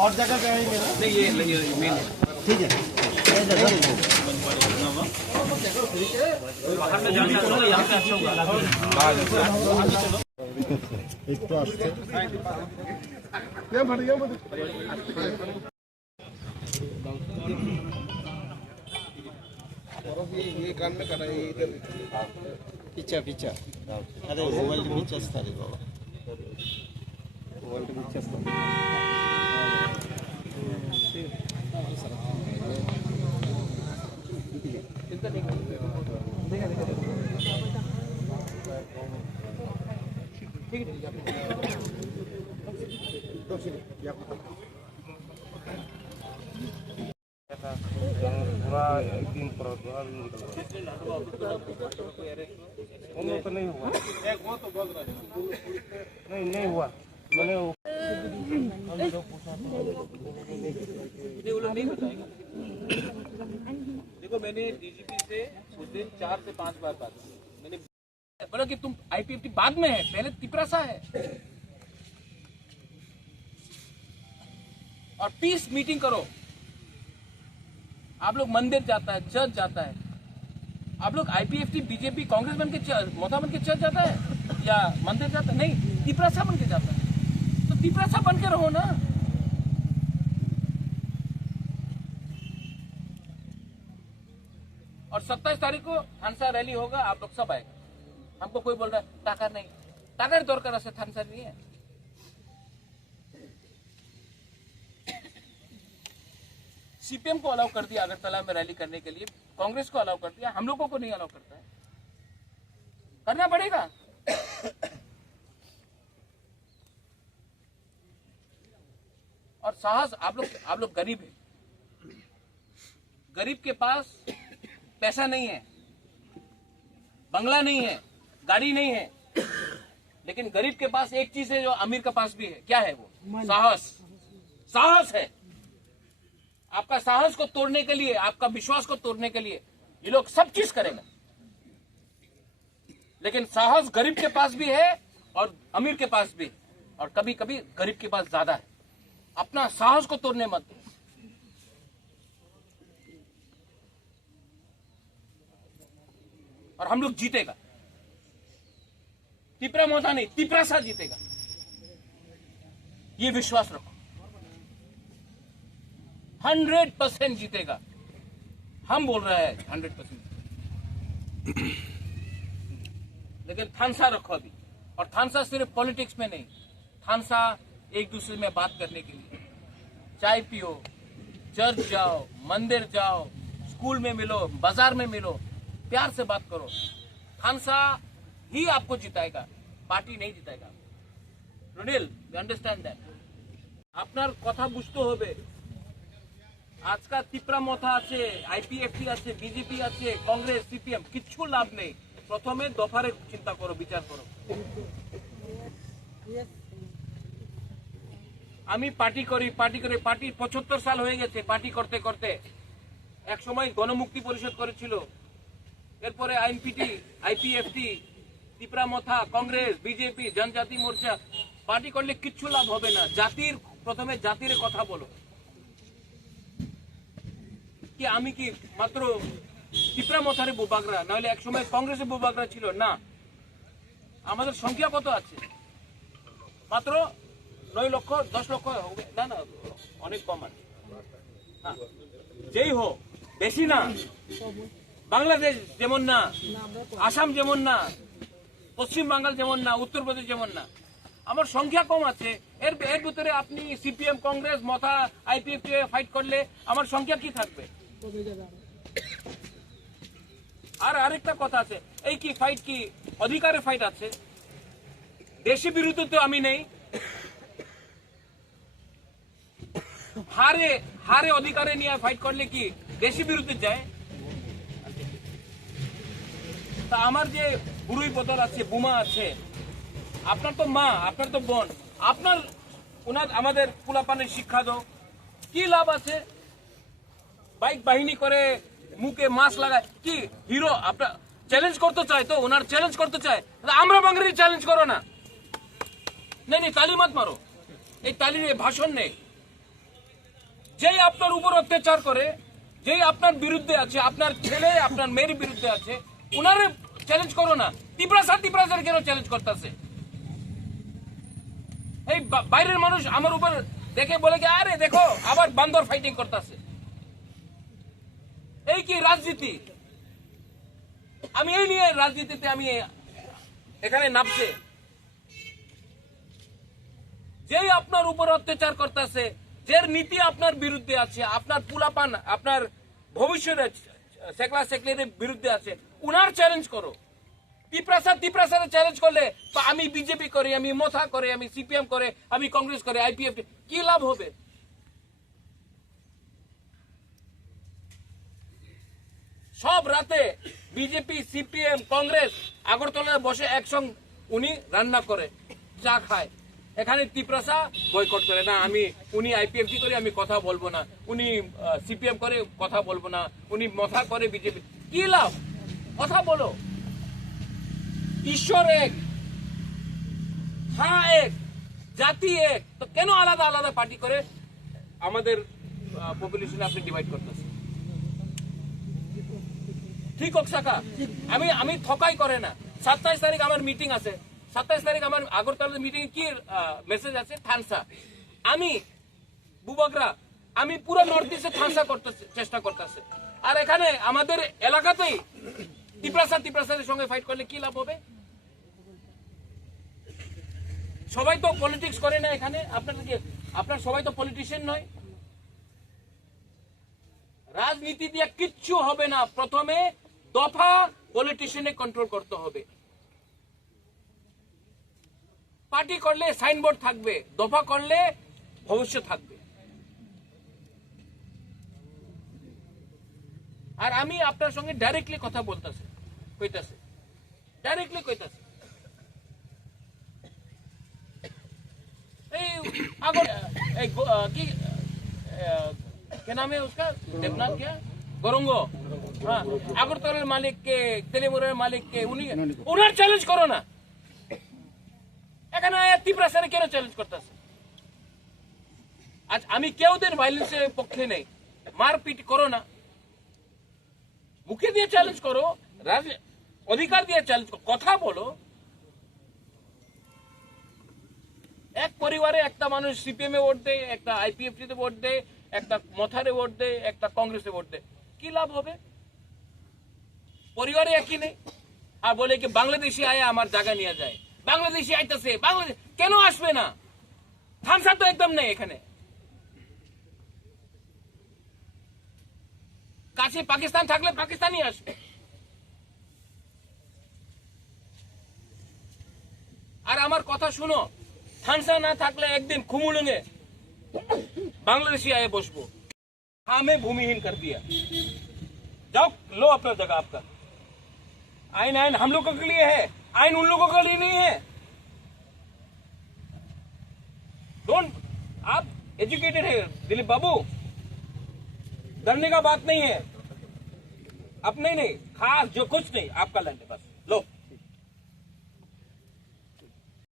और जगह पे है नहीं, ये मेन है। ठीक है, बाहर में जाना चलो, यहाँ पे अच्छा होगा। एक तो আসছে ये कान में कटा है इधर पीछा पीछा अरे मोबाइल पीछा सारे बाबा मोबाइल पीछा पूरा एक दिन पर तो नहीं हुआ, नहीं हुआ मैंने नहीं बताएगा। देखो मैंने डीजीपी से उस दिन 4 से 5 बार बात की। मैंने बोला कि तुम आईपीएफटी बाद में है, पहले तिपरासा है। और पीस मीटिंग करो। आप लोग मंदिर जाता है, चर्च जाता है, आप लोग आईपीएफटी बीजेपी कांग्रेस बन के मोथा बन के चर्च जाता है या मंदिर जाता है? नहीं, तिपरासा बन के जाता है। तो तिपरासा बन के रहो ना। और 27 तारीख को थानसा रैली होगा, आप लोग सब आएगा। हमको कोई बोल रहा है टाका नहीं, टाकार दरकार से थानसा नहीं है। सीपीएम को अलाउ कर दिया अगरतला में रैली करने के लिए, कांग्रेस को अलाउ कर दिया, हम लोगों को नहीं अलाउ करता है। करना पड़ेगा। और साहस, आप लोग गरीब है, गरीब के पास पैसा नहीं है, बंगला नहीं है, गाड़ी नहीं है, लेकिन गरीब के पास एक चीज है जो अमीर के पास भी है। क्या है वो? साहस। साहस है। आपका साहस को तोड़ने के लिए, आपका विश्वास को तोड़ने के लिए ये लोग सब चीज करेंगे। लेकिन साहस गरीब के पास भी है और अमीर के पास भी, और कभी कभी गरीब के पास ज्यादा है। अपना साहस को तोड़ने मत दो। और हम लोग जीतेगा। तिपरा मोथा नहीं, तिपरासा जीतेगा, ये विश्वास रखो। 100% जीतेगा। हम बोल रहे हैं 100%। लेकिन थानसा रखो अभी। और थानसा सिर्फ पॉलिटिक्स में नहीं, थानसा एक दूसरे में बात करने के लिए। चाय पियो, चर्च जाओ, मंदिर जाओ, स्कूल में मिलो, बाजार में मिलो, प्यार से बात करो। थानसा ही आपको जिताएगा, पार्टी नहीं जिताएगा। रुनिल, यू अंडरस्टैंड दैट? আপনার কথা বুঝতে হবে। আজকাল তিপরা মথা আছে, আইপিএফটি আছে, বিজেপি আছে, কংগ্রেস, সিপিএম, কিচ্ছু লাভ নেই। প্রথমে দফারে চিন্তা করো, বিচার করো। আমি পার্টি করি, পার্টি 75 সাল হয়ে গেছে পার্টি করতে করতে। এক সময় গণমুক্তি পরিষদ করেছিল, এরপরে আইএনপিটি, আইপিএফটি, তিপরা মথা, কংগ্রেস, বিজেপি, জনজাতি মোর্চা। পার্টি করলে কিচ্ছু লাভ হবে না। জাতির প্রথমে জাতির কথা বলো। কি আমি কি মাত্র তিপরা মথারে বোবাগরা, নাহলে এক সময় কংগ্রেসের বোবাগরা ছিল না? আমাদের সংখ্যা কত আছে? মাত্র 9 লক্ষ, 10 লক্ষ হবে না, না অনেক কম আছে। হ্যাঁ, যেই হোক, বেশি না। বাংলাদেশ যেমন না, আসাম যেমন না, পশ্চিম বাংলাদেশ যেমন না, উত্তরপ্রদেশ যেমন না। আমার সংখ্যা কম আছে। এর ভিতরে আপনি সিপিএম, কংগ্রেস, মথা, আইপিএফ ফাইট করলে আমার সংখ্যা কি থাকবে? আর আরেকটা কথা আছে, এই কি ফাইট কি অধিকারের ফাইট আছে? দেশি বিরুদ্ধে তো আমি নেই। হারে অধিকারে নিয়ে ফাইট করলে কি দেশি বিরুদ্ধে যায়? তা আমার যে বুড়ুই বদল আছে, বুমা আছে, আপনার তো মা, আপনার তো বোন, আপনার ওনার আমাদের পোলাপানের শিক্ষা দাও। কি লাভ আছে? বাইক বাহিনী করে, মুখে মাস্ক লাগায়, কি হিরো? আপনার চ্যালেঞ্জ করতে চায় তো, ওনার চ্যালেঞ্জ করতে চায়। আমরা বাঙালি চ্যালেঞ্জ করো না। नहीं ताली मत मारो, एक ताली भाषण नहीं। যেই আপনার উপর অত্যাচার করে, যেই আপনার বিরুদ্ধে আছে, আপনার ছেলে আপনার মেয়ের বিরুদ্ধে আছে, উনারে চ্যালেঞ্জ করো না। তিপ্রাসার কেন চ্যালেঞ্জ করতেছে? এই বাইরের মানুষ আমার উপর দেখে বলে কি আরে দেখো আবার বান্দর ফাইটিং করতেছে। এই কি রাজনীতি? আমি এই নিয়ে রাজনীতিতে আমি এখানে নামছে। যেই আপনার উপর অত্যাচার করতেছে, যের নীতি আপনার বিরুদ্ধে আছে, আপনার পুলাপান আপনার ভবিষ্যতে সেকলা সেকলের বিরুদ্ধে আছে, উনার চ্যালেঞ্জ করো। তিপ্রাসাদ চ্যালেঞ্জ করলে আমি বিজেপি করি, আমি মোথা করে, আমি সিপিএম করে, আমি কংগ্রেস করে, আইপিএফ, কি লাভ হবে? সব রাতে বিজেপি সিপিএম কংগ্রেস আগরতলায় বসে একসঙ্গে উনি রান্না করে চা খায়। এখানে তিপ্রাসা বয়কট করে না, আমি উনি আইপিএফ কি করে আমি কথা বলবো না, উনি সিপিএম করে কথা বলবো না, উনি মোথা করে বিজেপি। কি লাভ? কথা বলো। ঈশ্বর এক, হ্যাঁ এক, জাতি এক, তো কেন আলাদা আলাদা পার্টি করে আমাদের পপুলেশন আপনি ডিভাইড করতেছেন? ঠিক হোক শাখা, আমি ঠকাই করে না। 27 তারিখ আমার মিটিং আছে, 27 তারিখ আমার আগরতলার মিটিং কি মেসেজ আছে? থানসা। আমি বুবাগরা আমি পুরো নর্থ ইস্টে থানসা করতে চেষ্টা করতেছে, আর এখানে আমাদের এলাকাতেই তিপ্রাসাদের সঙ্গে ফাইট করলে কি লাভ হবে? সবাই তো পলিটিক্স করে না এখানে। আপনার সবাই তো পলিটিশিয়ান নয়। রাজনীতি দিয়ে কিচ্ছু হবে না। প্রথমে দফা পলিটিশিয়ানে কন্ট্রোল করতে হবে। পার্টি করলে সাইনবোর্ড থাকবে, দফা করলে ভবিষ্যৎ থাকবে। আর আমি আপনার সঙ্গে ডাইরেক্টলি কথা বলতেছি, ডাইরেক্টলি কইতাছে। क्या नाम है उसका? देवनाथ क्या? गोरंगो। हाँ, আগরতলার মালিককে, তেলেমুরের মালিককে উনার চ্যালেঞ্জ করো না। এখানে তিপ্রাসারে কেন চ্যালেঞ্জ করতেছে? আজ আমি কেউদের ভাইলেন্সের পক্ষে নেই। মারপিট করো না, মুখে দিয়ে চ্যালেঞ্জ করো, অধিকার দিয়ে চ্যালেঞ্জ করো, কথা বলো। এক পরিবারে একটা মানুষ সিপিএম এ ভোট দেয়, একটা আইপিএফ তে ভোট দেয়, একটা মথারে ভোট দেয়, একটা কংগ্রেসে ভোট দেয়, কি লাভ হবে? পরিবারে একই নেই। আর বলে কি বাংলাদেশি আয় আমার জায়গা নিয়ে যায়, বাংলাদেশি আইতেছে। বাংলাদেশ কেন আসবে না? থামসা তো একদম নেই এখানে। কাছে পাকিস্তান থাকলে পাকিস্তানি আসবে। আর আমার কথা শুনো, থানসা না থাকলে একদিন খুমুলুঙ্গে बांग्लादेशी आए बसबो। हमें भूमिहीन कर दिया। जाओ लो अपना जगह। आपका आइन हम लोगों के लिए है, आइन उन लोगों के लिए नहीं है। डोंट, आप एजुकेटेड है दिलीप बाबू, डरने का बात नहीं है। अपने नहीं खास जो कुछ नहीं, आपका लैंड है बस।